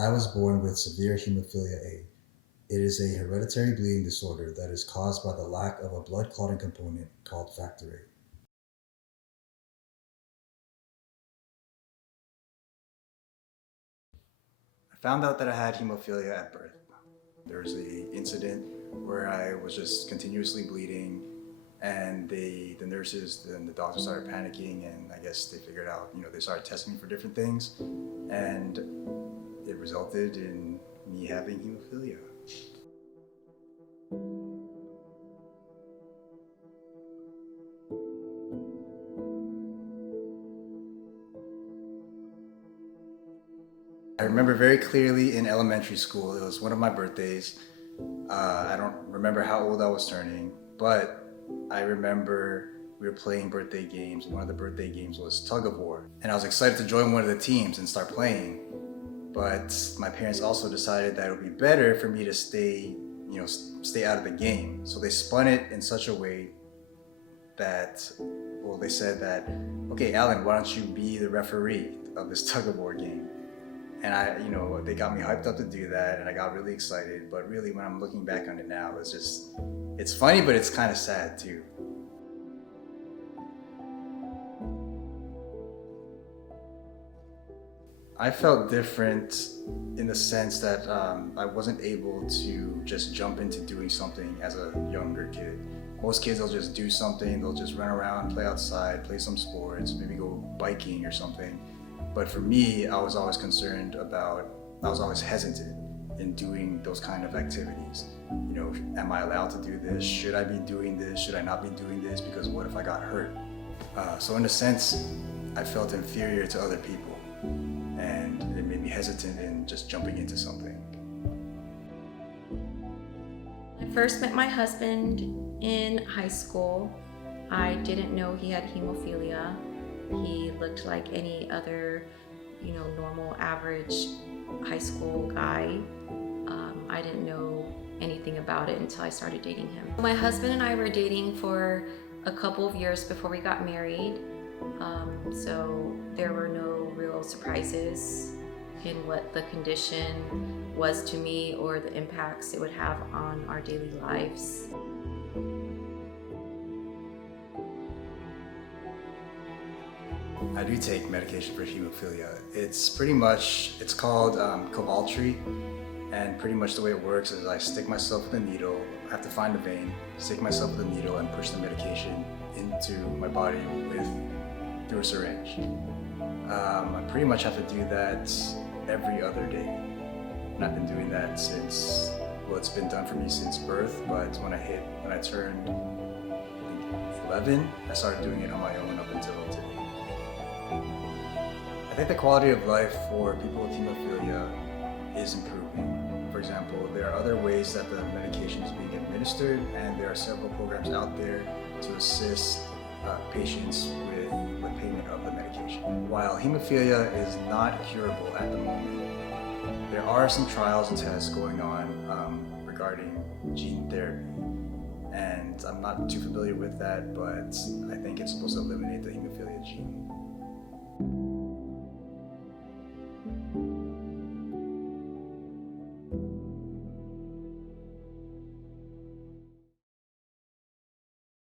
I was born with severe hemophilia A. It is a hereditary bleeding disorder that is caused by the lack of a blood clotting component called factor VIII. I found out that I had hemophilia at birth. There was an incident where I was just continuously bleeding, and the nurses and the doctors started panicking, and I guess they figured out, they started testing me for different things, and it resulted in me having hemophilia. I remember very clearly in elementary school, it was one of my birthdays. I don't remember how old I was turning, but I remember we were playing birthday games. One of the birthday games was tug of war, and I was excited to join one of the teams and start playing. But my parents also decided that it would be better for me to stay out of the game. So they spun it in such a way that, well, they said that, okay, Alan, why don't you be the referee of this tug of war game? And they got me hyped up to do that, and I got really excited. But really, when I'm looking back on it now, it's funny, but it's kind of sad too. I felt different in the sense that I wasn't able to just jump into doing something as a younger kid. Most kids, they'll just do something, they'll just run around, play outside, play some sports, maybe go biking or something. But for me, I was always hesitant in doing those kind of activities. Am I allowed to do this? Should I be doing this? Should I not be doing this? Because what if I got hurt? So in a sense, I felt inferior to other people, and it made me hesitant in just jumping into something. I first met my husband in high school. I didn't know he had hemophilia. He looked like any other, normal, average high school guy. I didn't know anything about it until I started dating him. My husband and I were dating for a couple of years before we got married. So there were no real surprises in what the condition was to me or the impacts it would have on our daily lives. I do take medication for hemophilia. It's called Kovaltry, and pretty much the way it works is I stick myself with a needle, I have to find a vein, stick myself with a needle and push the medication into my body through a syringe. I pretty much have to do that every other day. And I've been doing that it's been done for me since birth, but when I turned 11, I started doing it on my own up until today. I think the quality of life for people with hemophilia is improving. For example, there are other ways that the medication is being administered, and there are several programs out there to assist patients with payment of the medication. While hemophilia is not curable at the moment, there are some trials and tests going on regarding gene therapy. And I'm not too familiar with that, but I think it's supposed to eliminate the hemophilia gene.